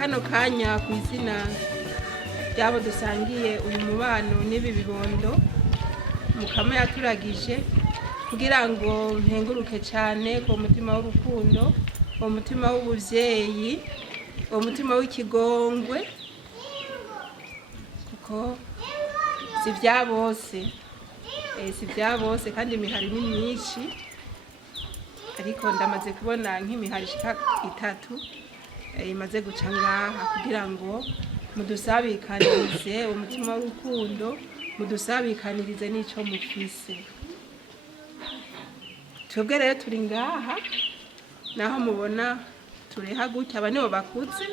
kano kanya ku izina byabo dusangiye uyu mubano n'ibi bibondo mukama yaturagije kugira ngo nkenguruke cyane ku mutima w'urukundo, uwo mutima w'ubuvyeyi, uwo mutima w'ikigongwe, kuko si vya bose kandi imihari ni myinshi, ariko ndamaze kubona nk'imihari ishika 3 imaze guca ngaha kugira ngo mudusabikanirize umutima w'urukundo, mudusabikanirize n'ico mufise. Twebwe rero turi ngaha naho mubona tureha gutya, aba nibo bakuze,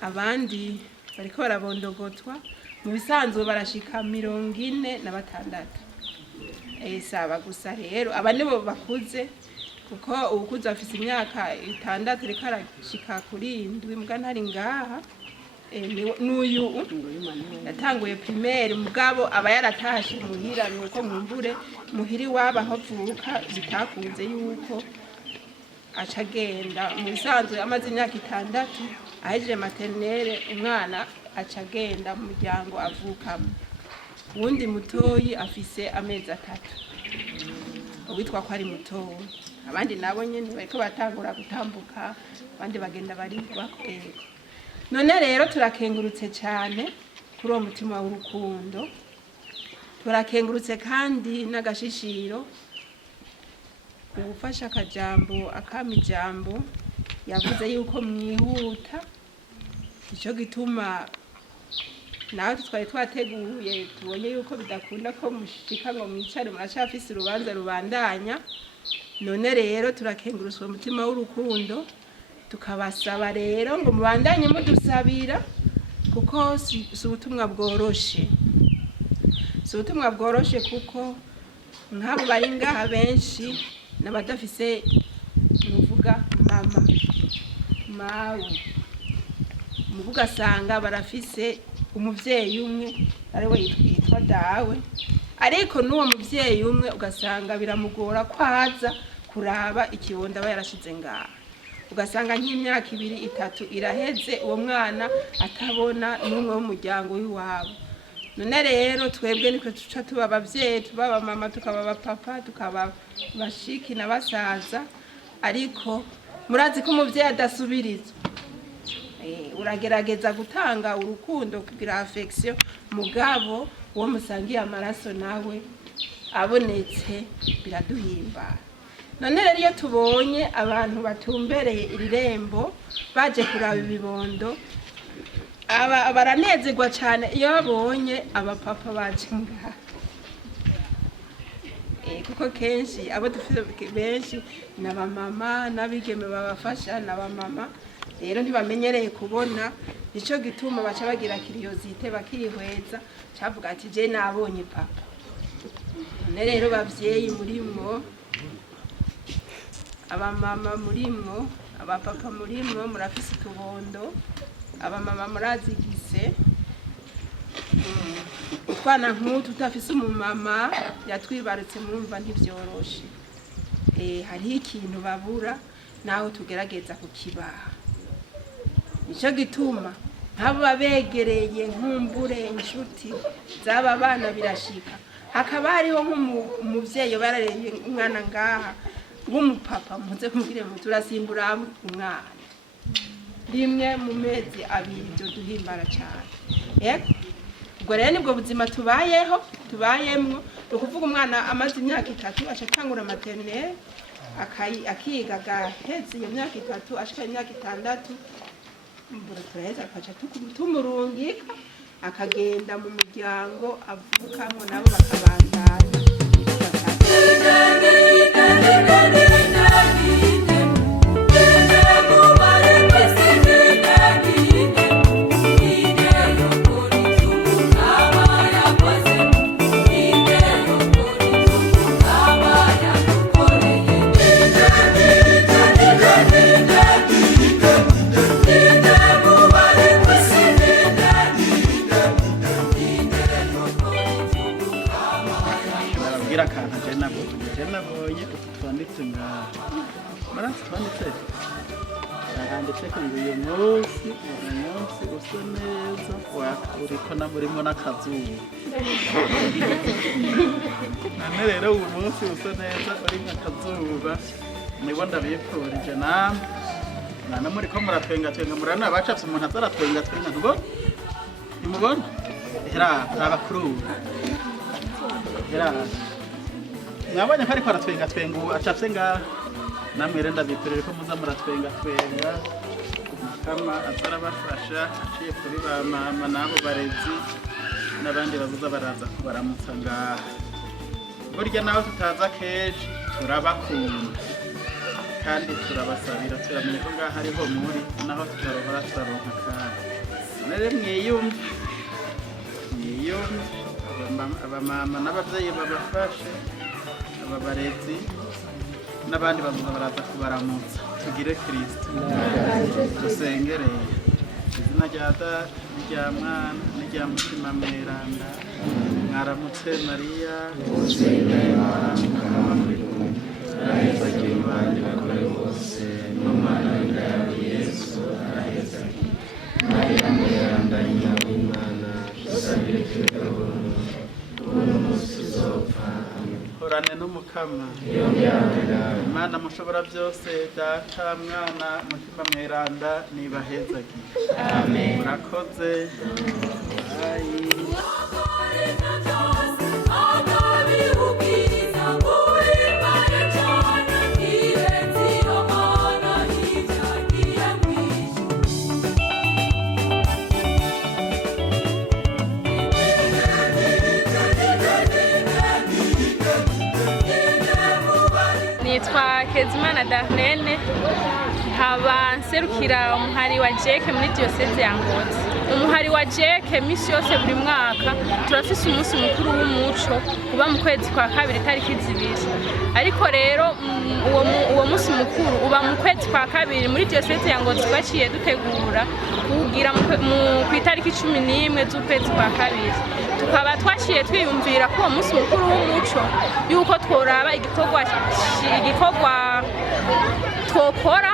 abandi bariko barabondogotwa, mu bisanzwe barashika 46. Saba gusa rero aba nibo bakuze, kuko ubukuze afise imyaka 6 reka arashika kuri 7 mbwa ntari ngaha. N'uyu yatanguye primaire mugabo aba yaratashe muhira, nuko mwumbure muhiri waba havuka bitakunze yuko acagenda. Mu bisanzwe amaze imyaka 6 ahejeje maternelle, umwana acagenda mu muryango avukamo. Uwundi mutoyi afise amezi 3, uwitwa ko ari mutoyi. Abandi nabo nyene bariko batangura gutambuka, abandi bagenda barigwa. None rero turakengurutse cyane kuri uwo mutima w'urukundo, turakengurutse kandi n'agashishiro ugufasha akama ijambo yavuze yuko mwihuta. Icyo gituma nawe twari twateguye, tubonye yuko bidakunda ko mushika ngo mwicare, muracafise urubanza rubandanya. None rero turakengurutse uwo mutima w'urukundo, tukabasaba rero ngo mubandanye mudusabira, kuko si ubutumwa bworoshe, kuko nk'abo bari ngaha benshi n'abadafise nuvuga mama mawe, muvuga asanga barafise umuvyeyi umwe ari we yitwa dawe, ariko n'uwo muvyeyi umwe ugasanga biramugora kwaza kuraba ikibondo aba yarashize ngaha. Ugasanga nk'imyaka 2-3 iraheze uwo mwana atabona n'umwe w'umuryango w'iwabo. None rero twebwe niko tuca tuba abavyeyi, tuba abamama, tukaba abapapa, tukaba bashiki na basaza, ariko murazi ko umuvyeyi adasubirizwa. Uragerageza gutanga urukundo, kugira affection, mugabo uwo musangiye amaraso nawe abonetse biraduhimbara. None rero iyo tubonye abantu batumbereye irembo baje kuraba ibibondo, baranezerwa cyane iyo babonye abapapa baje ngaha. Kuko kenshi abo dufite benshi n'abamama, n'abigeme babafasha n'abamama, rero ntibamenyereye kubona. Nico gituma baca bagira curiosité, bakihweza, cavuga ati je nabonye papa. None rero bavyeyi murimwo, abamama murimwo, abapapa murimwo, murafise utubondo, abamama murazigise. Utwana nk'utu utafise umumama yatwibarutse, murumva ntivyoroshe. Hariho ikintu babura, naho tugerageza kukibaha. Nico gituma nk'abo babegereye nkumbure inshuti z'aba bana birashika, hakaba hariho nk'umuvyeyi barareye umwana ngaha w'umupapa, muze kumubwire ngo turasimbura umwana rimwe mu mezi 2, byo duhimbara cyane. Ubwo rero nibwo buzima tubayemwo, ukuvuga umwana amaze imyaka 3 acatangura maternelle, akiga gaheze iyo myaka 3 ashika imyaka 6, mbura turaheza akaca tumurungika akagenda mu muryango avukamo, nabo bakabandanya. handitseko ngo uyu munsi usa neza uriko urimo n'akazuba. None rero uyu munsi usa neza urimo akazuba nibo ndabipfurije namwe. Nana muriko muratwenga murana bacapse umuntu azaratwenga ntubona? Nimubona? Hera abakuru. Hera. Mwabonye ko ariko aratwenga ubu acapse ngaha. Namwe rero ndabipfurije ko muza muratwenga Mukama azarabafasha aciye kuri ba mama n'abo barezi n'abandi babuza baraza kubaramutsa ngaha. Burya naho tutaza kenshi turabakunda kandi turabasabira turamenye ko ngaha ariho muri naho tutarohora turaronka kandi. None mwiyumve abamama n'abavyeyi babafashe ababarezi n'abandi babuza baraza kubaramutsa. Tugire Kristo dusengereye izina rya Data n'irya Mwana n'irya Mutima Mweranda. Mwaramutse Mariya uzuye Mukama muri kumwe arahezagira abandi bakore bose n'umwana w'Imana Yesu araheza. Mariya Mweranda nyina w'Imana dusabire twebwe uno munsi tuzopfa. Horane n'Umukama Imana mushobora byose Data Mwana Mutima Mweranda nibahezagire. Amen. Murakoze. Nitwa Kezimana Darlene, nkaba nserukira umuhari wa Jeke muri diocese ya Ngozi. Umuhari wa Jeke misi yose buri mwaka turafise umunsi mukuru w'umuco uba mu kwezi kwa kabiri tariki 2. Ariko rero uwo munsi mukuru uba mu kwezi kwa kabiri muri diocese ya Ngozi twaciye dutegura kugira ku itariki 11 z'ukwezi kwa kabiri. Tukaba twashiye twiyumvira ko uwo munsi mukuru w'umuco yuko tworaba igikorwa twokora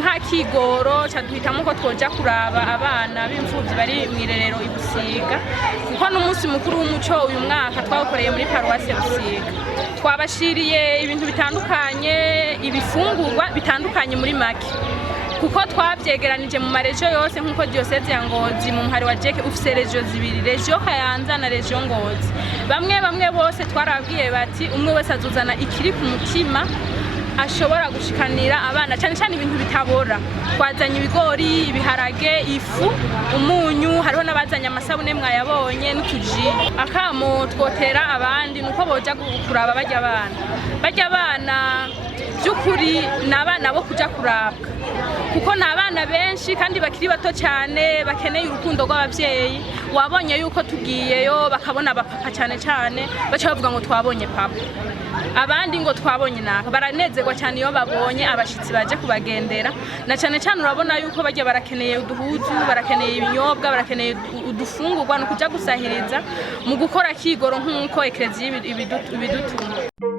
nka kigoro caduhitamo ko twoja kuraba abana b'imfuvyi bari mw'irerero i Busiga, kuko n'umunsi mukuru w'umuco uyu mwaka twawukoreye muri paruwasi Busiga. Twabashiriye ibintu bitandukanye, ibifungurwa bitandukanye muri make, kuko twavyegeranije mu marejo yose nkuko diocese ya Ngozi mu muhari wa Jeke ufise rejo zibiri, rejo Kayanza na rejo Ngozi. Bamwe bose twarabwiye bati umwe wese azuzana ikiri ku mutima ashobora gushikanira abana, cyane cyane ibintu bitabora. Twazanye ibigori, ibiharage, ifu, umunyu, hariho n'abazanye amasabune mwayabonye n'utuji. Akamo twotera abandi nuko boja kuraba barya abana by'ukuri n'abana bo kuja kurabwa, kuko n'abana benshi kandi bakiri bato cyane bakeneye urukundo rw'abavyeyi. Wabonye yuko tugiyeyo bakabona abapapa cyane baca bavuga ngo twabonye papa, abandi ngo twabonye naka. Baranezerwa cyane iyo babonye abashitsi baje kubagendera, na cyane urabona yuko bajya barakeneye uduhuzu, barakeneye ibinyobwa, barakeneye udufungurwa no kuja gusahiriza mu gukora kigoro nk'uko eklezia ibidutuma.